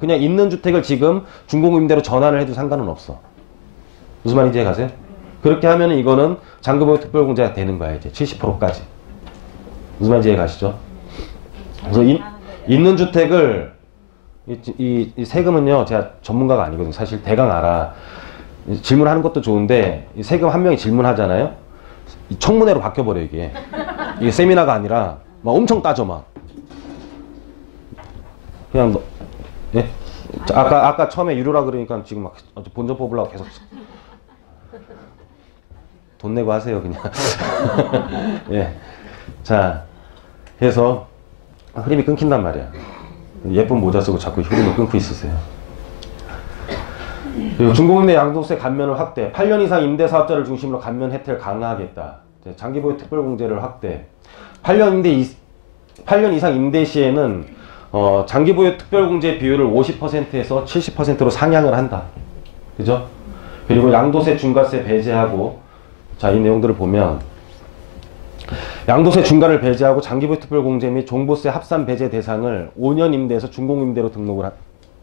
그냥 있는 주택을 지금 중공임대로 전환을 해도 상관은 없어. 무슨 말인지 가세요? 그렇게 하면 이거는 장기보유 특별공제가 되는 거야 이제 70%까지. 무슨 말인지 가시죠? 그래서 인- 있는 주택을 이, 이- 이 세금은요 제가 전문가가 아니거든요. 사실 대강 알아. 이 질문하는 것도 좋은데 이 세금 한 명이 질문하잖아요. 이 청문회로 바뀌어버려 이게. 이게 세미나가 아니라 막 엄청 따져 막. 그냥 너, 예? 자, 아까 아까 처음에 유료라 그러니까 지금 막 본전 뽑으려고 계속 돈 내고 하세요 그냥. 예. 자, 해서 흐름이 끊긴단 말이야. 예쁜 모자 쓰고 자꾸 흐름을 끊고 있으세요. 그리고 중공임대 양도세 감면을 확대, 8년 이상 임대 사업자를 중심으로 감면 혜택을 강화하겠다. 이제 장기보유 특별공제를 확대. 8년 임대 이, 8년 이상 임대 시에는 어, 장기 보유 특별공제 비율을 50%에서 70%로 상향을 한다. 그죠? 그리고 양도세 중과세 배제하고 자, 이 내용들을 보면 양도세 중과를 배제하고 장기보유 특별공제 및 종부세 합산 배제 대상을 5년 임대에서 중공임대로 등록을 하,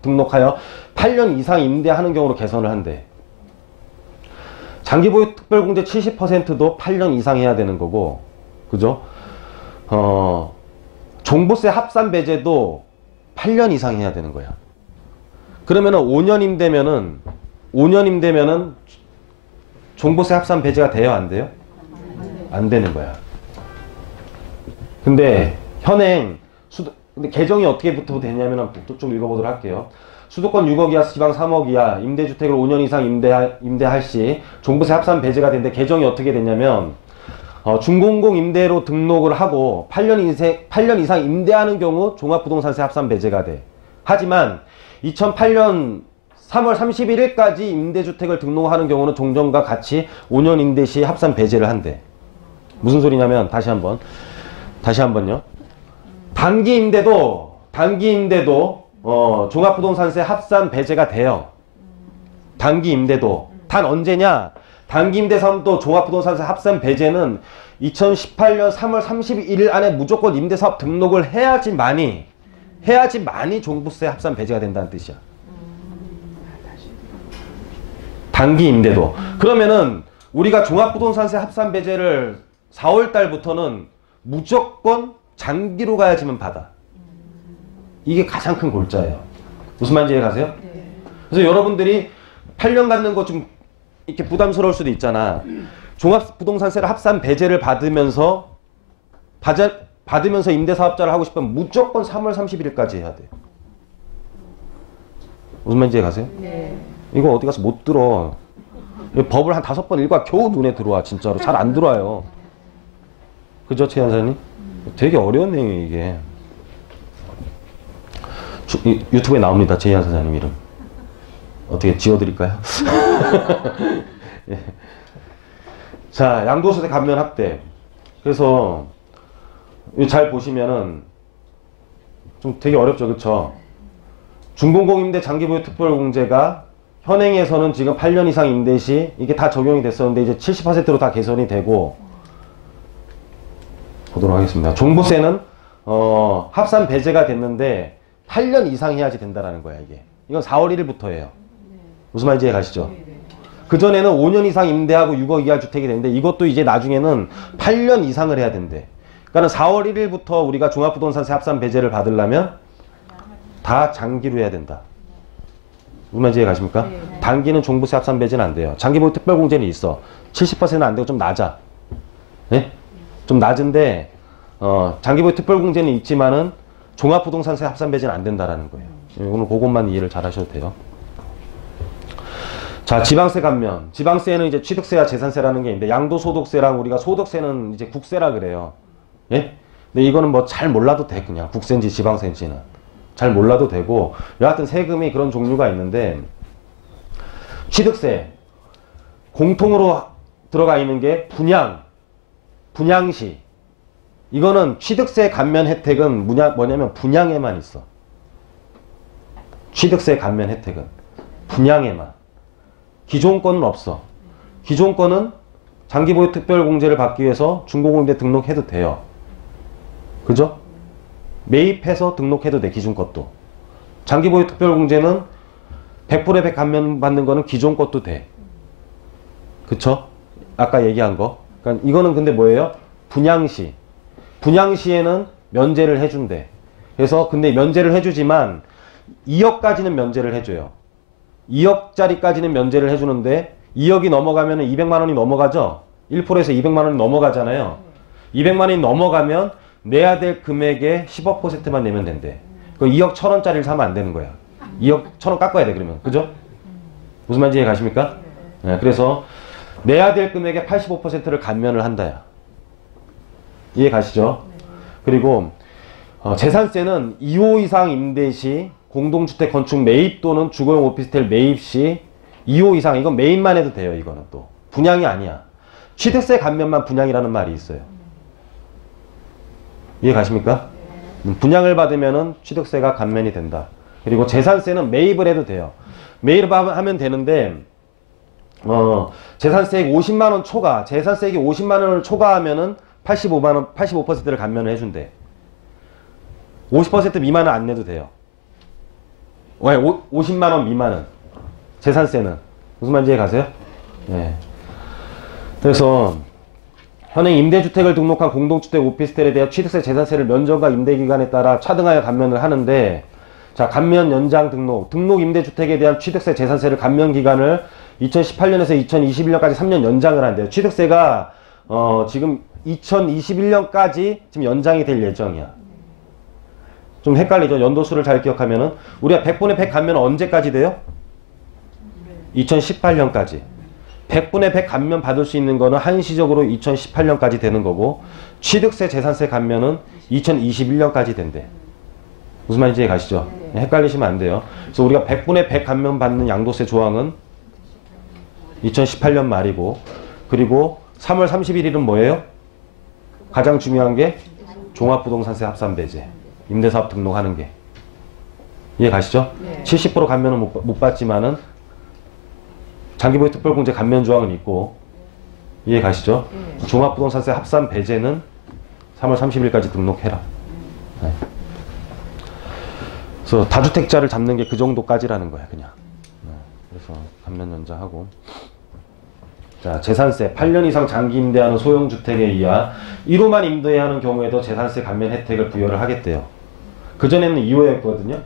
등록하여 8년 이상 임대하는 경우로 개선을 한대. 장기보유 특별공제 70%도 8년 이상 해야 되는 거고, 그죠? 어, 종부세 합산 배제도 8년 이상 해야 되는 거야. 그러면은 5년 임대면은 5년 임대면은 종부세 합산 배제가 돼요, 안 돼요? 안 되는 거야. 근데 현행 수도 근데 개정이 어떻게부터 되냐면은 또좀 읽어보도록 할게요. 수도권 6억 이하, 지방 3억 이하 임대주택을 5년 이상 임대할, 임대할 시 종부세 합산 배제가 되는데 개정이 어떻게 됐냐면 어, 중공공 임대로 등록을 하고 8년, 인생, 8년 이상 임대하는 경우 종합부동산세 합산 배제가 돼. 하지만 2008년 3월 31일까지 임대주택을 등록하는 경우는 종전과 같이 5년 임대 시 합산 배제를 한대. 무슨 소리냐면 다시 한번 다시 한번요. 단기 임대도 단기 임대도 어, 종합부동산세 합산 배제가 돼요. 단기 임대도 단 언제냐? 단기 임대 사업도 종합부동산세 합산 배제는 2018년 3월 31일 안에 무조건 임대사업 등록을 해야지만이 해야지만이 종부세 합산 배제가 된다는 뜻이야. 단기 임대도. 그러면은 우리가 종합부동산세 합산 배제를 4월 달부터는 무조건 장기로 가야지만 받아. 이게 가장 큰 골자예요. 무슨 말인지 이해 가세요? 그래서 여러분들이 8년 갖는 거 좀 이렇게 부담스러울 수도 있잖아. 종합부동산세를 합산 배제를 받으면서 받아, 받으면서 임대사업자를 하고 싶으면 무조건 3월 31일까지 해야 돼. 무슨 말인지 가세요? 네. 이거 어디 가서 못 들어. 이 법을 한 다섯 번 읽어 겨우 눈에 들어와 진짜로 잘 안 들어와요. 그죠 최 연사님? 되게 어려운 내용이에요 이게. 주- 유튜브에 나옵니다 최현 사장님 이름. 어떻게 지워드릴까요? 예. 자 양도소득 감면 확대. 그래서 잘 보시면은 좀 되게 어렵죠 그쵸? 중공공임대 장기보유 특별공제가 현행에서는 지금 8년 이상 임대 시 이게 다 적용이 됐었는데 이제 70%로 다 개선이 되고 보도록 하겠습니다. 종부세는 어, 합산 배제가 됐는데 8년 이상 해야지 된다라는 거야 이게. 이건 4월 1일부터예요. 무슨 말인지 이해 가시죠? 그 전에는 5년 이상 임대하고 6억 이하 주택이 되는데 이것도 이제 나중에는 8년 이상을 해야 된대. 그러니까 4월 1일부터 우리가 종합부동산세 합산 배제를 받으려면 다 장기로 해야 된다. 무슨 말인지 이해 가십니까? 네. 단기는 종부세 합산 배제는 안 돼요. 장기보유 특별공제는 있어. 70%는 안 되고 좀 낮아. 네? 좀 낮은데 어, 장기보유 특별공제는 있지만은 종합부동산세 합산 배제는 안 된다라는 거예요. 예, 오늘 그것만 이해를 잘 하셔도 돼요. 자, 지방세 감면. 지방세는 이제 취득세와 재산세라는 게 있는데 양도소득세랑 우리가 소득세는 이제 국세라 그래요. 예? 근데 이거는 뭐 잘 몰라도 돼 그냥. 국세인지 지방세인지는. 잘 몰라도 되고. 여하튼 세금이 그런 종류가 있는데 취득세. 공통으로 들어가 있는 게 분양. 분양시. 이거는 취득세 감면 혜택은 뭐냐, 뭐냐면 분양에만 있어. 취득세 감면 혜택은. 분양에만 기존 거는 없어 기존 거는 장기보유 특별공제를 받기 위해서 중공임대 등록해도 돼요 그죠? 매입해서 등록해도 돼 기준 것도 장기 보유 특별공제는 100%의 100 감면 받는 거는 기존 것도 돼. 그쵸? 아까 얘기한 거. 그러니까 이거는 근데 뭐예요? 분양시. 분양시에는 면제를 해준대. 그래서 근데 면제를 해주지만 2억까지는 면제를 해줘요. 2억짜리까지는 면제를 해주는데 2억이 넘어가면 200만 원이 넘어가죠? 1%에서 200만 원이 넘어가잖아요. 200만 원이 넘어가면 내야 될 금액의 15%만 내면 된대. 그 2억 1천 원짜리를 사면 안 되는 거야. 2억 1천 원 깎아야 돼 그러면. 그죠? 무슨 말인지 이해 가십니까? 네, 그래서 내야 될 금액의 85%를 감면을 한다야. 이해 가시죠? 그리고 어, 재산세는 2호 이상 임대 시 공동주택 건축 매입 또는 주거용 오피스텔 매입 시 2호 이상 이건 매입만 해도 돼요. 이거는 또 분양이 아니야. 취득세 감면만 분양이라는 말이 있어요. 이해 가십니까? 음, 분양을 받으면은 취득세가 감면이 된다. 그리고 재산세는 매입을 해도 돼요. 매입을 하면 되는데 어, 재산세액 50만 원 초과, 재산세액이 50만 원을 초과하면은 85만 원, 85%를 감면을 해준대. 50% 미만은 안 내도 돼요. 왜? 오, 50만 원 미만은 재산세는 무슨 말인지 가세요? 네. 그래서 현행 임대주택을 등록한 공동주택 오피스텔에 대한 취득세 재산세를 면적과 임대기간에 따라 차등하여 감면을 하는데 자 감면 연장 등록 등록 임대주택에 대한 취득세 재산세를 감면 기간을 2018년에서 2021년까지 3년 연장을 한대요. 취득세가 어, 지금 2021년까지 지금 연장이 될 예정이야. 좀 헷갈리죠. 연도수를 잘 기억하면은 우리가 100분의 100 감면 언제까지 돼요? 2018년까지. 100분의 100 감면 받을 수 있는 거는 한시적으로 2018년까지 되는 거고 취득세 재산세 감면은 2021년까지 된대. 무슨 말인지 이해 가시죠? 헷갈리시면 안 돼요. 그래서 우리가 100분의 100 감면 받는 양도세 조항은 2018년 말이고 그리고 3월 31일은 뭐예요? 가장 중요한 게 종합부동산세 합산 배제 임대사업 등록하는 게 이해 가시죠? 네. 70% 감면은 못, 못 받지만은 장기보유 특별공제 감면 조항은 있고 이해 가시죠? 네. 종합부동산세 합산 배제는 3월 30일까지 등록해라. 네. 그래서 다주택자를 잡는 게 그 정도까지라는 거야 그냥. 네. 그래서 감면 연장하고. 자 재산세 8년 이상 장기 임대하는 소형 주택에 의하 1호만 임대하는 경우에도 재산세 감면 혜택을 부여를 하겠대요. 그전에는 2호였거든요.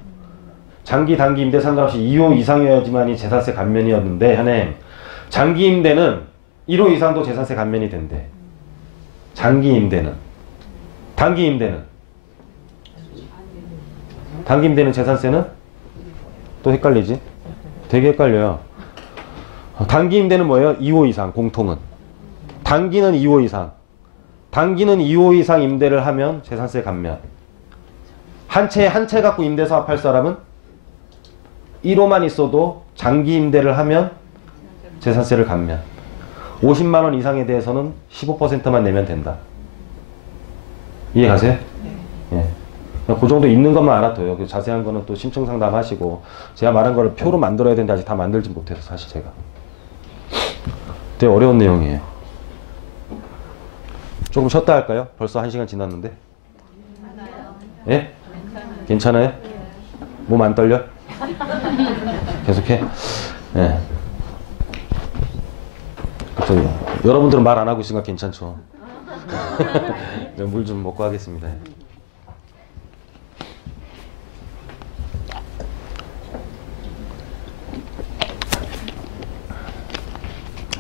장기 단기 임대 상관없이 2호 이상이어야지만이 재산세 감면이었는데 현행 장기 임대는 1호 이상도 재산세 감면이 된대. 장기 임대는 단기 임대는 단기 임대는 재산세는 또 헷갈리지? 되게 헷갈려요. 어, 단기 임대는 뭐예요? 2호 이상 공통은 단기는 2호 이상 단기는 2호 이상 임대를 하면 재산세 감면 한 채 한 채 갖고 임대 사업할 사람은 1호만 있어도 장기 임대를 하면 재산세를 감면 50만 원 이상에 대해서는 15%만 내면 된다. 이해 가세요? 예. 그냥 그 정도 있는 것만 알아둬요. 그 자세한 거는 또 심층 상담하시고 제가 말한 거를 표로 만들어야 되는데 아직 다 만들지 못해서 사실 제가 되게 어려운 내용이에요. 조금 쉬었다 할까요? 벌써 한 시간 지났는데. 예? 괜찮아요? 몸 안 떨려? 계속해. 예. 저기 여러분들은 말 안 하고 있으니까 괜찮죠. 물 좀 먹고 하겠습니다.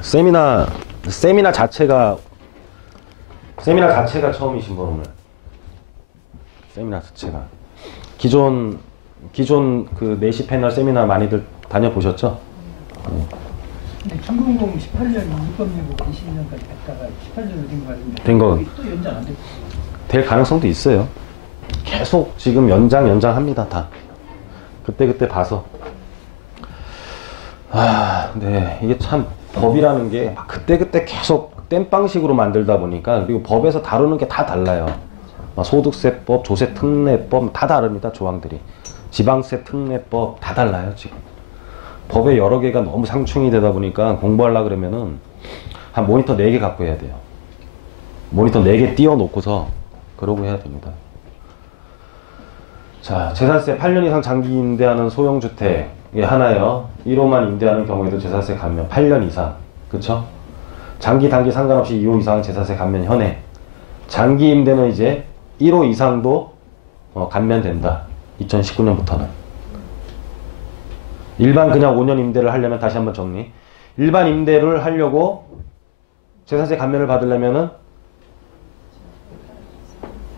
세미나 세미나 자체가 세미나 자체가 처음이신 분 오늘 세미나 자체가 기존 기존 그 내시 패널 세미나 많이들 다녀보셨죠? 근데 중공공 18년 입법예고 20년까지 갔다가 18년으로 된 거 같은데 된 거. 또 연장 안 됐고 될 가능성도 있어요. 계속 지금 연장 연장합니다 다. 그때 그때 봐서. 아, 네 이게 참 법이라는 게 그때 그때 계속 땜빵식으로 만들다 보니까 그리고 법에서 다루는 게 다 달라요. 막 소득세법, 조세특례법 다 다릅니다 조항들이. 지방세 특례법 다 달라요 지금. 법에 여러 개가 너무 상충이 되다 보니까 공부하려 그러면은 한 모니터 4개 갖고 해야 돼요. 모니터 4개 띄워놓고서 그러고 해야 됩니다. 자, 재산세 8년 이상 장기 임대하는 소형주택이 하나요. 1호만 임대하는 경우에도 재산세 감면 8년 이상. 그쵸? 장기, 단기 상관없이 2호 이상은 재산세 감면 현행. 장기 임대는 이제 1호 이상도 어, 감면된다. 2019년부터는. 일반 그냥 5년 임대를 하려면 다시 한번 정리. 일반 임대를 하려고 재산세 감면을 받으려면은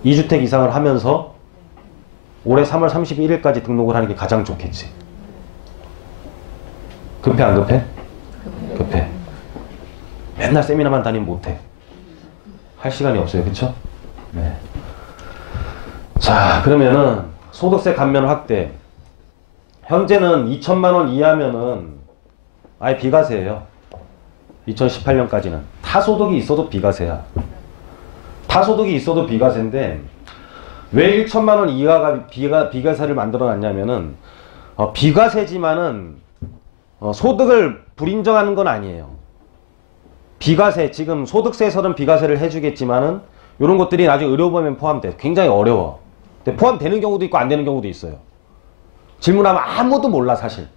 2주택 이상을 하면서 올해 3월 31일까지 등록을 하는 게 가장 좋겠지. 급해 안 급해? 급해. 맨날 세미나만 다니면 못해. 할 시간이 없어요, 그쵸? 네. 자, 그러면은 소득세 감면 확대. 현재는 2천만 원 이하면은 아예 비과세예요. 2018년까지는 타소득이 있어도 비과세야. 타소득이 있어도 비과세인데 왜 1천만 원 이하가 비가 비과세를 만들어 놨냐면은 어, 비과세지만은 어, 소득을 불인정하는 건 아니에요. 비과세 지금 소득세에서는 비과세를 해주겠지만은 이런 것들이 나중에 의료보험에 포함돼 굉장히 어려워. 근데 포함되는 경우도 있고 안 되는 경우도 있어요. 질문하면 아무도 몰라 사실.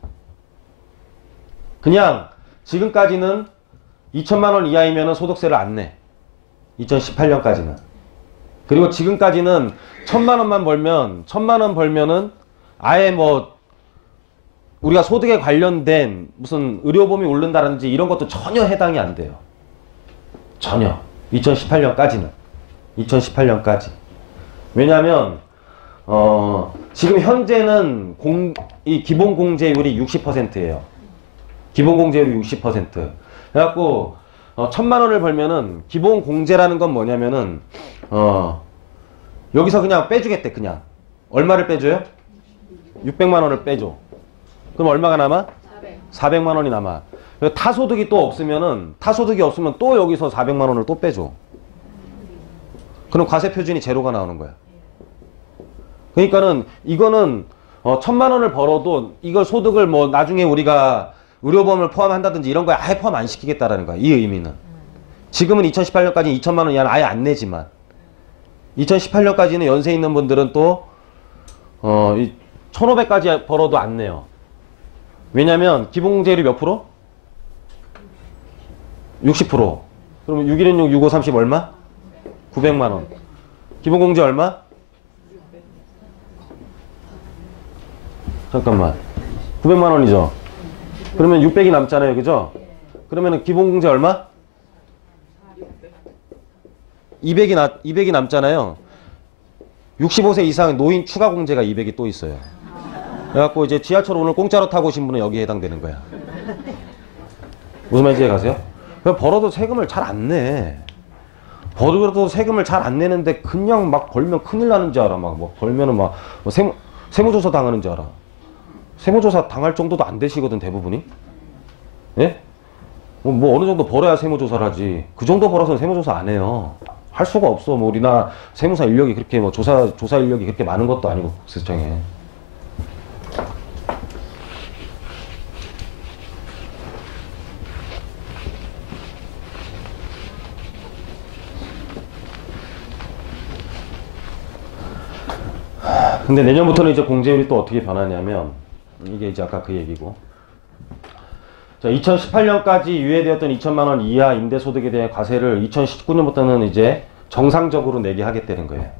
그냥 지금까지는 2천만 원 이하이면 소득세를 안 내. 2018년까지는. 그리고 지금까지는 천만 원만 벌면 천만 원 벌면은 아예 뭐 우리가 소득에 관련된 무슨 의료보험이 오른다든지 이런 것도 전혀 해당이 안 돼요. 전혀. 2018년까지는. 2018년까지. 왜냐하면 어, 지금 현재는 공, 이 기본 공제율이 60%예요. 기본 공제율이 60%. 그래갖고 어, 천만 원을 벌면은 기본 공제라는 건 뭐냐면은 어, 여기서 그냥 빼주겠대 그냥 얼마를 빼줘요? 600만 원을 빼줘. 그럼 얼마가 남아? 400 만 원이 남아. 타소득이 또 없으면은 타소득이 없으면 또 여기서 400만 원을 또 빼줘. 그럼 과세 표준이 제로가 나오는 거야. 그러니까는 이거는 어, 천만 원을 벌어도 이걸 소득을 뭐 나중에 우리가 의료보험을 포함한다든지 이런 거에 아예 포함 안 시키겠다라는 거야. 이 의미는. 지금은 2018년까지 2천만 원 이하는 아예 안 내지만 2018년까지는 연세 있는 분들은 또 어, 이 1,500까지 벌어도 안 내요. 왜냐면 기본공제율이 몇 프로? 60%. 그러면 616, 65, 30 얼마? 900만 원. 기본공제 얼마? 잠깐만. 900만 원이죠. 그러면 600이 남잖아요. 그죠? 그러면은 기본 공제 얼마? 200이 나, 200이 남잖아요. 65세 이상 노인 추가 공제가 200이 또 있어요. 그래갖고 이제 지하철 오늘 공짜로 타고 오신 분은 여기에 해당되는 거야. 무슨 말인지 이해 가세요? 그냥 벌어도 세금을 잘 안 내. 벌어도 세금을 잘 안 내는데 그냥 막 벌면 큰일 나는 줄 알아. 막 뭐 벌면은 막뭐 세무, 세무조사 당하는 줄 알아. 세무조사 당할 정도도 안 되시거든 대부분이. 예? 뭐, 뭐 어느 정도 벌어야 세무조사를 하지. 그 정도 벌어서 세무조사 안 해요. 할 수가 없어. 뭐 우리나라 세무사 인력이 그렇게 뭐 조사 조사 인력이 그렇게 많은 것도 아니고 국세청에. 근데 내년부터는 이제 공제율이 또 어떻게 변하냐면 이게 이제 아까 그 얘기고. 자, 2018년까지 유예되었던 2천만 원 이하 임대소득에 대한 과세를 2019년부터는 이제 정상적으로 내게 하겠다는 거예요.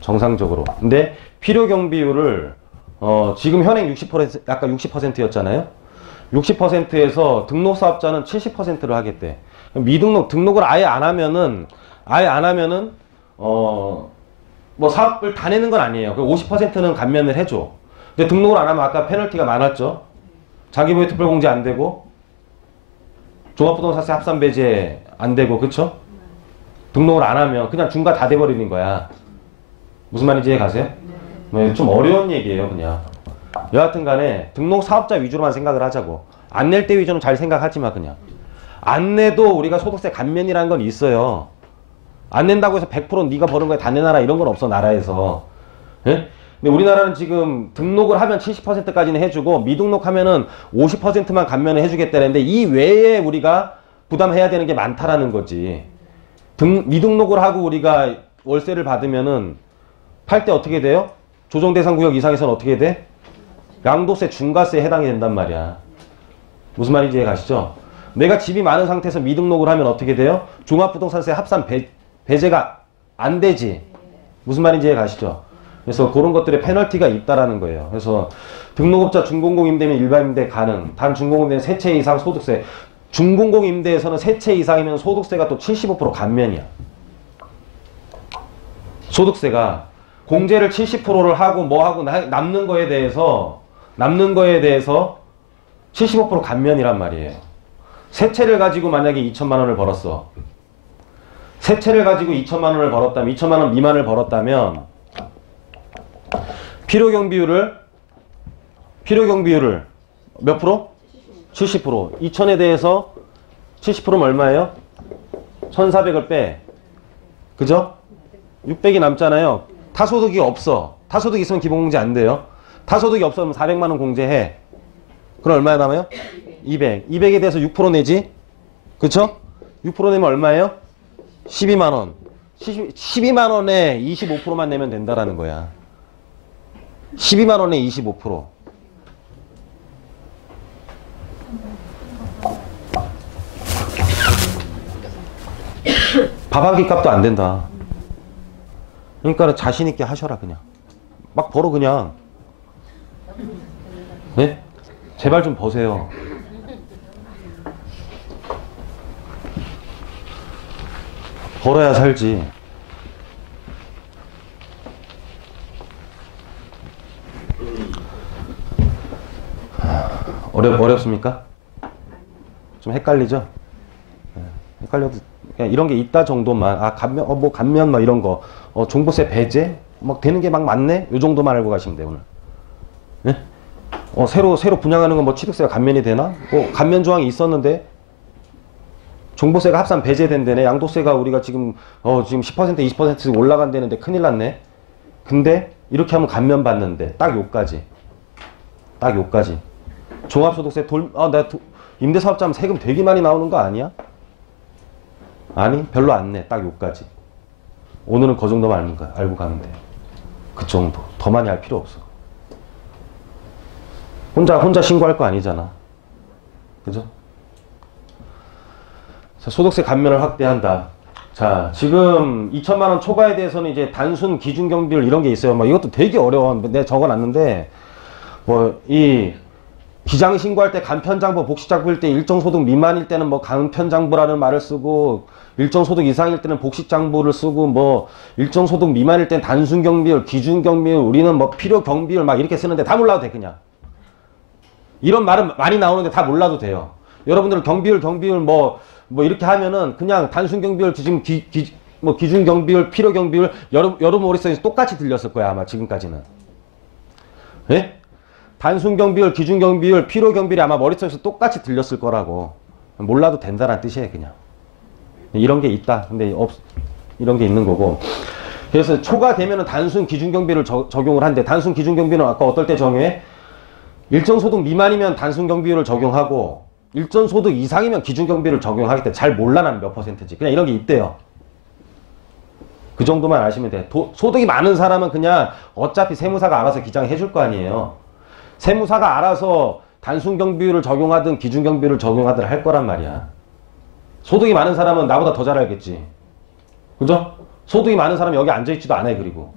정상적으로. 근데 필요 경비율을 어, 지금 현행 60% 아까 60%였잖아요. 60%에서 등록 사업자는 70%를 하겠대. 미등록 등록을 아예 안 하면은 아예 안 하면은 어 뭐 사업을 다 내는 건 아니에요. 그 50%는 감면을 해줘. 근데 등록을 안 하면 아까 페널티가 많았죠. 자기부의 특별 공제 안 되고 종합부동산세 합산 배제 안 되고 그쵸? 등록을 안 하면 그냥 중과 다 돼버리는 거야. 무슨 말인지 이해 가세요? 네, 좀 어려운 얘기예요 그냥. 여하튼 간에 등록 사업자 위주로만 생각을 하자고. 안 낼 때 위주는 잘 생각하지 마 그냥. 안 내도 우리가 소득세 감면이라는 건 있어요. 안 낸다고 해서 100% 네가 버는 거에 다 내놔라 이런 건 없어 나라에서. 예? 근데 우리나라는 지금 등록을 하면 70%까지는 해주고 미등록하면은 50%만 감면을 해주겠다는데 이 외에 우리가 부담해야 되는 게 많다라는 거지. 등 미등록을 하고 우리가 월세를 받으면은 팔 때 어떻게 돼요? 조정 대상 구역 이상에서는 어떻게 돼? 양도세, 중과세에 해당이 된단 말이야. 무슨 말인지 이해 가시죠? 내가 집이 많은 상태에서 미등록을 하면 어떻게 돼요? 종합부동산세 합산 배, 배제가 안 되지. 무슨 말인지 이해 가시죠? 그래서 그런 것들에 페널티가 있다라는 거예요. 그래서 등록업자 중공공 임대면 일반 임대 가능. 단 중공공 임대는 세채 이상 소득세. 중공공 임대에서는 세채 이상이면 소득세가 또 75% 감면이야. 소득세가 공제를 70%를 하고 뭐 하고 나- 남는 거에 대해서 남는 거에 대해서 75% 감면이란 말이에요. 세 채를 가지고 만약에 2천만 원을 벌었어. 세 채를 가지고 2천만 원을 벌었다면 2천만 원 미만을 벌었다면 필요 경 비율을 필요 경 비율을 몇 프로? 70%. 2천에 대해서 70%면 얼마예요? 1,400을 빼. 그죠? 600이 남잖아요. 타소득이 없어. 타소득 있으면 기본공제 안 돼요. 타소득이 없으면 400만 원 공제해. 그럼 얼마나 남아요? 200. 200에 대해서 6% 내지? 그쵸? 6% 내면 얼마예요? 12만 원. 12만 원에 25%만 내면 된다라는 거야. 12만 원에 25%. 밥 한 끼 값도 안 된다. 그러니까 자신 있게 하셔라 그냥. 막 벌어 그냥. 네? 제발 좀 버세요. 벌어야 살지. 어렵 어렵습니까? 좀 헷갈리죠? 네, 헷갈려도 그냥 이런 게 있다 정도만 아 감면 어 뭐 감면 막 이런 거 어, 종부세 배제 막 되는 게 막 많네 요 정도만 알고 가시면 돼요 오늘. 네? 어 새로 새로 분양하는 건 뭐 취득세가 감면이 되나? 뭐 감면 조항이 있었는데 종부세가 합산 배제된다네 양도세가 우리가 지금 어 지금 10% 20% 올라간다는데 큰일 났네. 근데 이렇게 하면 감면 받는데 딱 요까지 딱 요까지 종합소득세 돌 아나 임대사업자면 세금 되게 많이 나오는 거 아니야? 아니 별로 안 내. 딱 요까지. 오늘은 그 정도만 알고, 가- 알고 가면 돼. 그 정도. 더 많이 알 필요 없어. 혼자 혼자 신고할 거 아니잖아. 그죠? 자, 소득세 감면을 확대한다. 자, 지금 2천만 원 초과에 대해서는 이제 단순 기준 경비율 이런 게 있어요. 뭐 이것도 되게 어려워. 내가 적어놨는데 뭐 이 비장 신고할 때 간편장부, 복식장부일 때 일정 소득 미만일 때는 뭐 간편장부라는 말을 쓰고 일정 소득 이상일 때는 복식장부를 쓰고 뭐 일정 소득 미만일 때는 단순 경비율, 기준 경비율, 우리는 뭐 필요 경비율 막 이렇게 쓰는데 다 몰라도 돼 그냥. 이런 말은 많이 나오는데 다 몰라도 돼요. 여러분들은 경비율, 경비율 뭐, 뭐 이렇게 하면은 그냥 단순 경비율, 지금 기, 기, 뭐 기준 경비율, 필요 경비율, 여러, 여러 머릿속에서 똑같이 들렸을 거야, 아마 지금까지는. 예? 단순 경비율, 기준 경비율, 필요 경비율이 아마 머릿속에서 똑같이 들렸을 거라고. 몰라도 된다는 뜻이에요, 그냥. 이런 게 있다. 근데 없, 이런 게 있는 거고. 그래서 초과되면은 단순 기준 경비를 적- 적용을 한대. 단순 기준 경비는 아까 어떨 때 정해? 일정 소득 미만이면 단순 경비율을 적용하고 일정 소득 이상이면 기준 경비를 때문에 잘 몰라 나는 몇 퍼센트지. 그냥 이런 게 있대요. 그 정도만 아시면 돼. 도- 소득이 많은 사람은 그냥 어차피 세무사가 알아서 기장해 줄 거 아니에요. 세무사가 알아서 단순 경비율을 적용하든 기준 경비율을 적용하든 할 거란 말이야. 소득이 많은 사람은 나보다 더 잘 알겠지. 그죠? 소득이 많은 사람이 여기 앉아있지도 않아요, 그리고.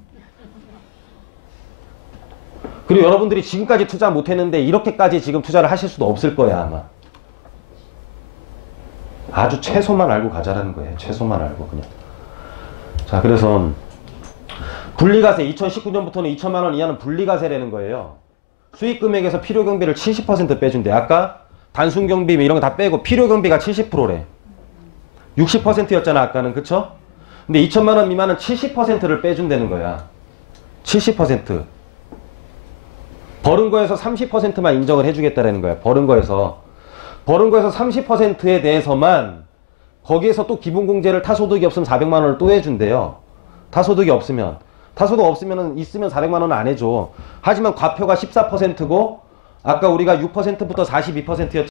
그리고 여러분들이 지금까지 투자 못했는데 이렇게까지 지금 투자를 하실 수도 없을 거야 아마. 아주 최소만 알고 가자라는 거예요. 최소만 알고 그냥. 자 그래서 분리과세 2019년부터는 2천만 원 이하는 분리과세라는 거예요. 수익 금액에서 필요 경비를 70% 빼준대. 아까 단순 경비 뭐 이런 거 다 빼고 필요 경비가 70%래. 60%였잖아 아까는 그쵸? 근데 2천만 원 미만은 70%를 빼준다는 거야. 70%. 버는 거에서 30%만 인정을 해주겠다라는 거야. 버는 거에서. 버는 거에서 30%에 대해서만 거기에서 또 기본공제를 타소득이 없으면 400만 원을 또 해준대요. 타소득이 없으면. 타소득 없으면 있으면 400만 원은 안 해줘. 하지만 과표가 14%고 아까 우리가 6%부터 42%였죠.